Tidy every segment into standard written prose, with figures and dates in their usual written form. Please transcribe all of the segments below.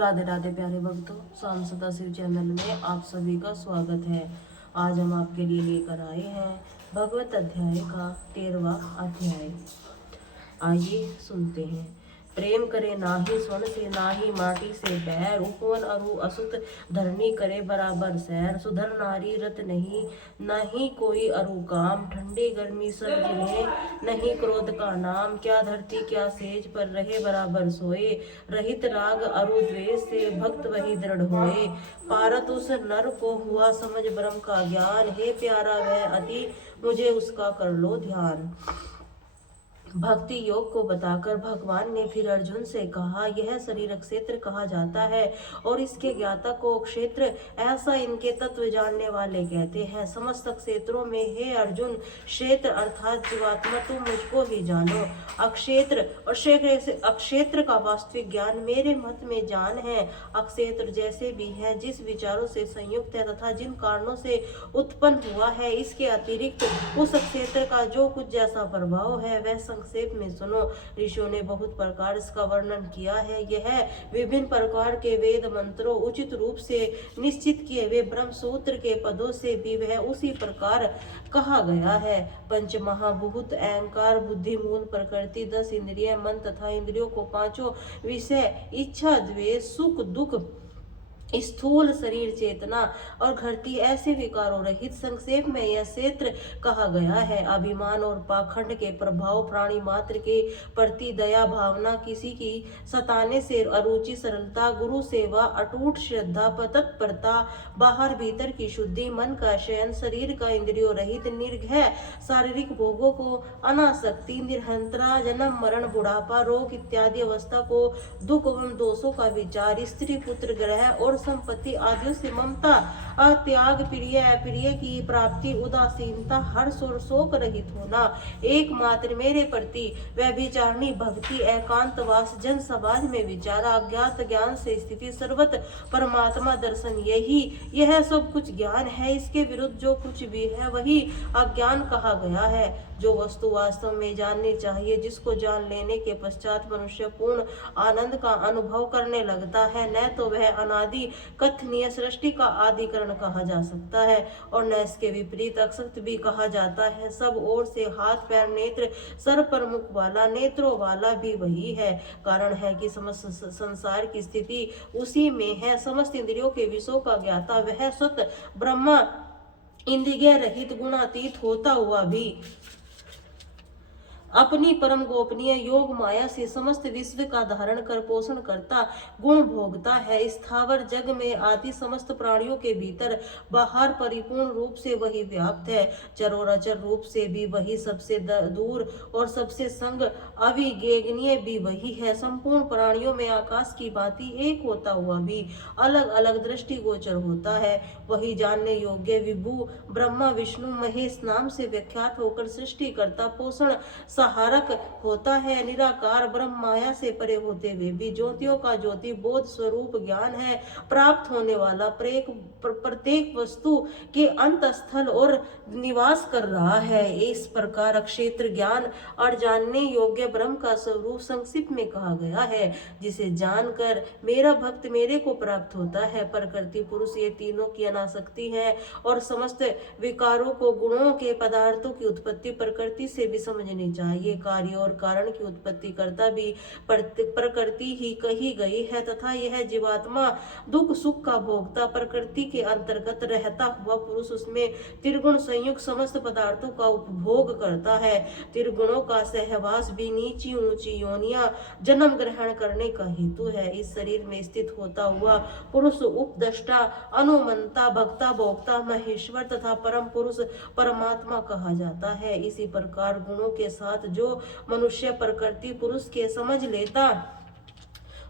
राधे राधे प्यारे भक्तों, शाम सदा शिव चैनल में आप सभी का स्वागत है। आज हम आपके लिए लेकर आए हैं भगवत अध्याय का 13वां अध्याय। आइए सुनते हैं। प्रेम करे नाही स्वर्ण से नाही माटी से बैर, उपवन अरु असुत धरनी करे बराबर सैर। सुधर नारी रत नहीं नहीं कोई अरु काम, ठंडी गर्मी सब जिन्हें नहीं क्रोध का नाम। क्या धरती क्या सेज पर रहे बराबर सोए, रहित राग अरु द्वेष से भक्त वही दृढ़ होए। पारत उस नर को हुआ समझ ब्रह्म का ज्ञान, हे प्यारा वह अति मुझे उसका कर लो ध्यान। भक्ति योग को बताकर भगवान ने फिर अर्जुन से कहा, यह शरीर क्षेत्र कहा जाता है और इसके ज्ञाता को क्षेत्र, ऐसा इनके तत्व जानने वाले कहते हैं। समस्त क्षेत्रों में हे अर्जुन, क्षेत्र अर्थात जीवात्मा तुम मुझको ही जानो। अक्षेत्र और अक्षेत्र का वास्तविक ज्ञान मेरे मत में जान है। अक्षेत्र जैसे भी है, जिस विचारों से संयुक्त है तथा जिन कारणों से उत्पन्न हुआ है, इसके अतिरिक्त उस क्षेत्र का जो कुछ जैसा प्रभाव है वह संक्षेप में सुनो। ऋषियों ने बहुत प्रकार इसका वर्णन किया है। यह विभिन्न प्रकार के वेद मंत्रों उचित रूप से निश्चित किए वे ब्रह्म सूत्र के पदों से भी वह उसी प्रकार कहा गया है। पंच महाभूत, अहंकार, बुद्धि, मूल प्रकृति, 10 इंद्रिय, मन तथा इंद्रियों को पांचों विषय, इच्छा, द्वेष, सुख, दुख, स्थूल शरीर, चेतना और घरती, ऐसे विकारों रहित संक्षेप में यह क्षेत्र कहा गया है। अभिमान और पाखंड के प्रभाव, प्राणी मात्र के प्रति दया भावना, किसी की सताने से अरुचि, सरलता, गुरु सेवा, अटूट श्रद्धा, तत्परता, बाहर भीतर की शुद्धि, मन का शयन, शरीर का इंद्रियों रहित निर्भय शारीरिक भोगों को अनासक्ति, निरंतरा, जन्म मरण, बुढ़ापा, रोग इत्यादि अवस्था को, दुख एवं दोषों का विचार, स्त्री पुत्र ग्रह और संपत्ति आदियों से ममता, त्याग, प्रिय अप्रिय की प्राप्ति, उदासीनता, हर्ष और शोक रहित होना, एकमात्र मेरे प्रति व्यभिचारिणी भक्ति, एकांतवास, जन समाज में विचारा, अज्ञात ज्ञान से स्थिति, सर्वत्र परमात्मा दर्शन, यह सब कुछ ज्ञान है। इसके विरुद्ध जो कुछ भी है वही अज्ञान कहा गया है। जो वस्तु वास्तव में जाननी चाहिए, जिसको जान लेने के पश्चात मनुष्य पूर्ण आनंद का अनुभव करने लगता है, न तो वह अनादि कथनीय सृष्टि का आदिकरण कहा जा सकता है और न इसके विपरीत असक्त भी कहा जाता है। सब ओर से हाथ पैर नेत्र सर पर मुख वाला, नेत्रों वाला भी वही है। कारण है कि समस्त संसार की स्थिति उसी में है। समस्त इंद्रियों के विषयों का ज्ञाता वह स्वतः ब्रह्मा, इंद्रिय रहित गुणातीत होता हुआ भी अपनी परम गोपनीय योग माया से समस्त विश्व का धारण कर पोषण करता, गुण भोगता है। स्थावर जग में आदि समस्त प्राणियों के भीतर बाहर परिपूर्ण रूप से वही व्याप्त है। चरोराचर रूप से भी वही सबसे दूर और सबसे संग अविवेकनीय भी वही है। संपूर्ण प्राणियों में आकाश की भांति एक होता हुआ भी अलग अलग दृष्टि गोचर होता है। वही जानने योग्य विभु ब्रह्मा विष्णु महेश नाम से विख्यात होकर सृष्टि करता, पोषण सहारक होता है। निराकार ब्रह्म माया से परे होते हुए भी ज्योतियों का ज्योति बोध स्वरूप ज्ञान है। प्राप्त होने वाला प्रत्येक वस्तु के अंत स्थल और निवास कर रहा है। इस प्रकार क्षेत्र ज्ञान और जानने योग्य ब्रह्म का स्वरूप संक्षिप्त में कहा गया है, जिसे जानकर मेरा भक्त मेरे को प्राप्त होता है। प्रकृति पुरुष ये तीनों की अनासक्ति है और समस्त विकारों को, गुणों के पदार्थों की उत्पत्ति प्रकृति से भी समझनी चाहिए। कार्य और कारण की उत्पत्ति करता भी प्रकृति ही कही गई है तथा यह जीवात्मा दुख सुख का भोगता प्रकृति के अंतर्गत रहता हुआ पुरुष उसमें त्रिगुण संयुक्त समस्त पदार्थों का उपभोग करता है। त्रिगुणों का सहवास भी नीची ऊंची योनियां जन्म ग्रहण करने का हेतु है। इस शरीर में स्थित होता हुआ पुरुष उपदष्टा, अनुमंता, भक्ता, भोक्ता, महेश्वर तथा परम पुरुष परमात्मा कहा जाता है। इसी प्रकार गुणों के साथ जो मनुष्य प्रकृति पुरुष के समझ लेता,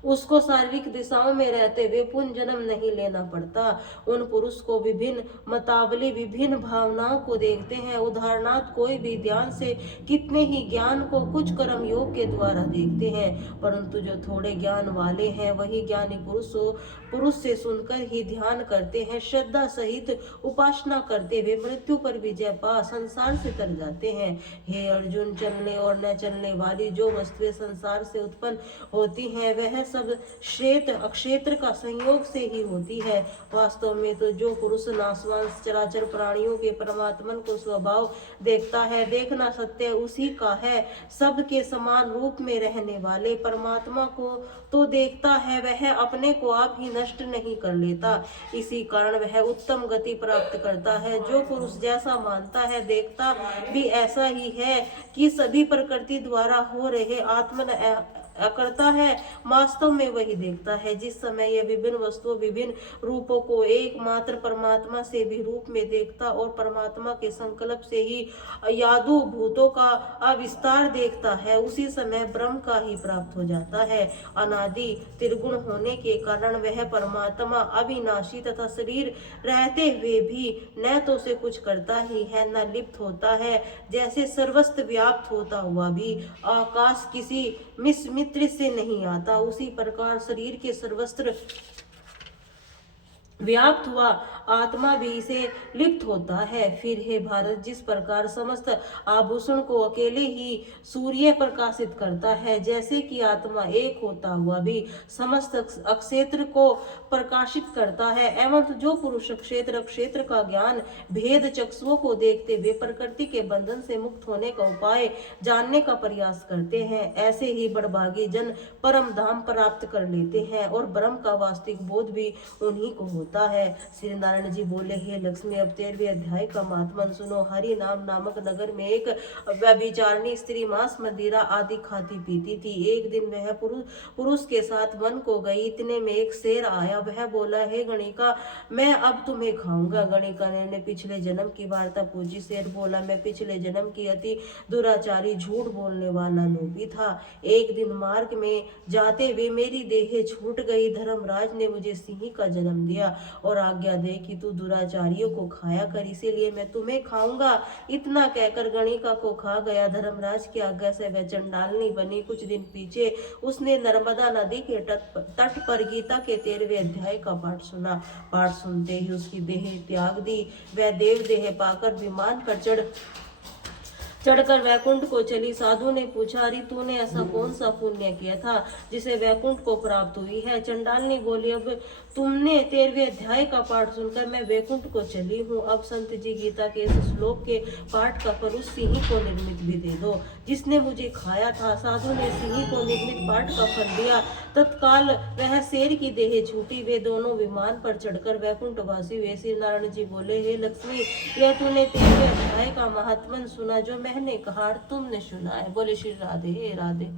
उसको शारीरिक दिशाओं में रहते हुए पुनः जन्म नहीं लेना पड़ता। उन पुरुष को विभिन्न मतावली विभिन्न भावनाओं को देखते हैं। उदाहरणार्थ कोई भी ध्यान से कितने ही ज्ञान को कुछ कर्म योग के द्वारा देखते हैं, परंतु जो थोड़े ज्ञान वाले हैं वही ज्ञानी पुरुष से सुनकर ही ध्यान करते हैं। श्रद्धा सहित उपासना करते हुए मृत्यु पर विजय पा संसार से तर जाते हैं। हे अर्जुन, चलने और न चलने वाली जो वस्तुएं संसार से उत्पन्न होती हैं वह सब क्षेत्र अक्षेत्र का संयोग से ही होती है। वास्तव में तो जो पुरुष नासवान चराचर प्राणियों के परमात्मन को स्वभाव देखता है, देखना सत्य उसी का है। सबके समान रूप में रहने वाले परमात्मा को तो देखता है, वह अपने को आप ही नष्ट नहीं कर लेता। इसी कारण वह उत्तम गति प्राप्त करता है। जो पुरुष जैसा मानता है, देखता भी ऐसा ही है कि सभी प्रकृति द्वारा हो रहे आत्मन करता है, वास्तव में वही देखता है। जिस समय यह विभिन्न वस्तुओं विभिन्न रूपों को एकमात्र परमात्मा से भी रूप में देखता और परमात्मा के संकल्प से ही यादु भूतों का अविस्तार देखता है, उसी समय ब्रह्म का ही प्राप्त हो जाता है। अनादि त्रिगुण होने के कारण वह परमात्मा अविनाशी तथा शरीर रहते हुए भी न तो से कुछ करता ही है, न लिप्त होता है। जैसे सर्वस्त्र व्याप्त होता हुआ भी आकाश किसी मित्र से नहीं आता, उसी प्रकार शरीर के सर्वस्त्र व्याप्त हुआ आत्मा भी इसे लिप्त होता है। फिर हे भारत, जिस प्रकार समस्त आभूषण को अकेले ही सूर्य प्रकाशित करता है, जैसे कि आत्मा एक होता हुआ भी समस्त अक्षेत्र को प्रकाशित करता है, एवं जो पुरुष क्षेत्र का ज्ञान भेद चक्षुओं को देखते हुए प्रकृति के बंधन से मुक्त होने का उपाय जानने का प्रयास करते हैं, ऐसे ही बड़भागी जन परम धाम प्राप्त कर लेते हैं और ब्रह्म का वास्तविक बोध भी उन्हीं को होता है। श्री नारायण जी बोले, हे लक्ष्मी, अब 13वें अध्याय का महात्मन सुनो। हरि नाम नामक नगर में एक व्यभिचारिणी स्त्री मांस मदिरा आदि खाती पीती थी। एक दिन वह पुरुष के साथ वन को गई। इतने में एक शेर आया। वह बोला, हे गणिका, मैं अब तुम्हें खाऊंगा। गणिका ने पिछले जन्म की वार्ता पूछी। शेर बोला, मैं पिछले जन्म की अति दुराचारी झूठ बोलने वाला लोभी था। एक दिन मार्ग में जाते हुए मेरी देह छूट गई। धर्मराज ने मुझे सिंह का जन्म दिया और आज्ञा दे कि तू दुराचारियों को खाया कर, इसीलिए मैं तुम्हें खाऊंगा। इतना कहकर गणिका को खा गया। धर्मराज की आज्ञा से वह चंडालनी बनी। कुछ दिन पीछे उसने नर्मदा नदी के तट पर गीता के 13वें अध्याय का पाठ सुना। पाठ सुनते ही उसकी देह त्याग दी। वह देव देह पाकर विमान पर चढ़कर वैकुंठ को चली। साधु ने पूछा, अरे तूने ऐसा कौन सा पुण्य किया था जिसे वैकुंठ को प्राप्त हुई है? चंडालनी बोली, अब तुमने 13वें अध्याय का पाठ सुनकर मैं वैकुंठ को चली हूँ। अब संत जी गीता के इस श्लोक के पाठ का फल उस सिंह को निर्मित भी दे दो जिसने मुझे खाया था। साधु ने सिंह को निर्मित पाठ का फल दिया। तत्काल वह शेर की देह छूटी। वे दोनों विमान पर चढ़कर वैकुंठ वासी हुए। श्री नारायण जी बोले, हे लक्ष्मी, यह तूने 13वें अध्याय का महात्मन सुना जो मैंने कहा, तुमने सुना है। बोले श्री राधे राधे।